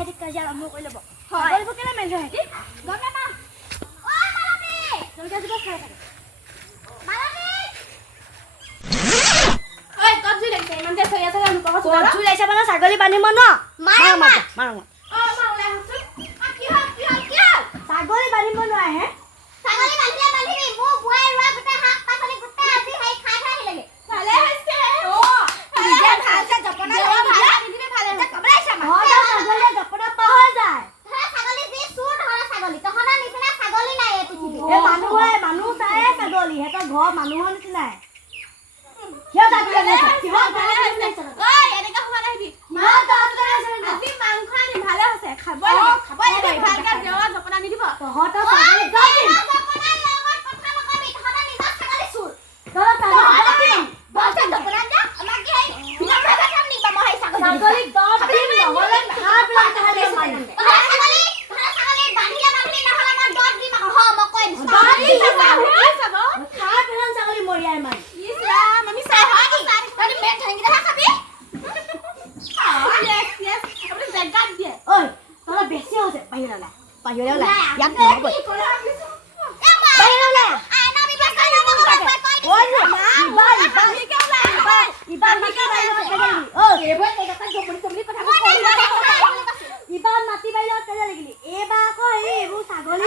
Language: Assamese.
হেতি কাজিয়া আৰম্ভ কৰি ল'ব ছাগলীবোৰ কেলে মেলি থয় হেতি গম নাপাওঁ ঐ মালতী জলকীয়া জুবা খাই থাকে মালতী ঐ কত জুই লাগিছে ইমান যে চৈ আছে জানো কত জুই লাগিছে মানে ছাগলী বান্ধিব ন মাৰ মাৰ মাৰ অ মা ওলাই আহচোন কি হ'ল ছাগলী বান্ধিব নোৱাৰে হে ছাগলী বান্ধিবি মোৰ বুৱাই ৰোৱা গোটা শাক পাচলি গোটা আজি হেই খাই থৈ আহিলেগে ভালে হৈছে অ নিজে ভালকে জপনা লৈ দিলে ভালে হৈছে কবলাইছা মা ছাগলী জপনা পাহৰ যায় হে ছাগলী বি চুৰ ধৰা ছাগলী তহনা নিচিনা ছাগলী নাই এই পৃথিৱীত এ মানুহ চাই ছাগলী হেতা ঘৰ মানুহৰ নিচিনা কিয় ছাগলী নাই কিয় ছাগলী নাই ঐ এনেকা হোৱা নাহিবি মা তহতে আজি মাংস আনি ভালে হৈছে খাবই লাগে ভালকে দেৱা জপনা নিদিব তহত ছাগলী গতি জপনা লগত কথা নকবি তহত নিজৰ ছাগলী চুৰ তহত ছাগলী বলতে জপনা যা আমাক কি বিনা ভাষা নিবা মই ছাগলী গতি নহলে খাব লাগে তাহলে ছাগলী বান্ধিলে নহলে মই দত দিম হ মই কৈ দিম বান্ধি চাব খা পেলান ছাগলী মৰিয়াই মাই ইছৰাম আমি চাই হয় তই মেট ঠেংগি দেখা খাবি yes আপুনি জেগাত দিয়ে ঐ তৰা বেছি হৈছে বাহিৰলে ইয়াত নহব বাহিৰলে আনা বি বস্তা না কৈ ইবান মাটি বাইলত কেলে ঐ এবাৰ এটা জপনি কথা ইবান মাটি বাইলত কেলে লাগিলি এবা আকৌ এইবোৰ ছাগলী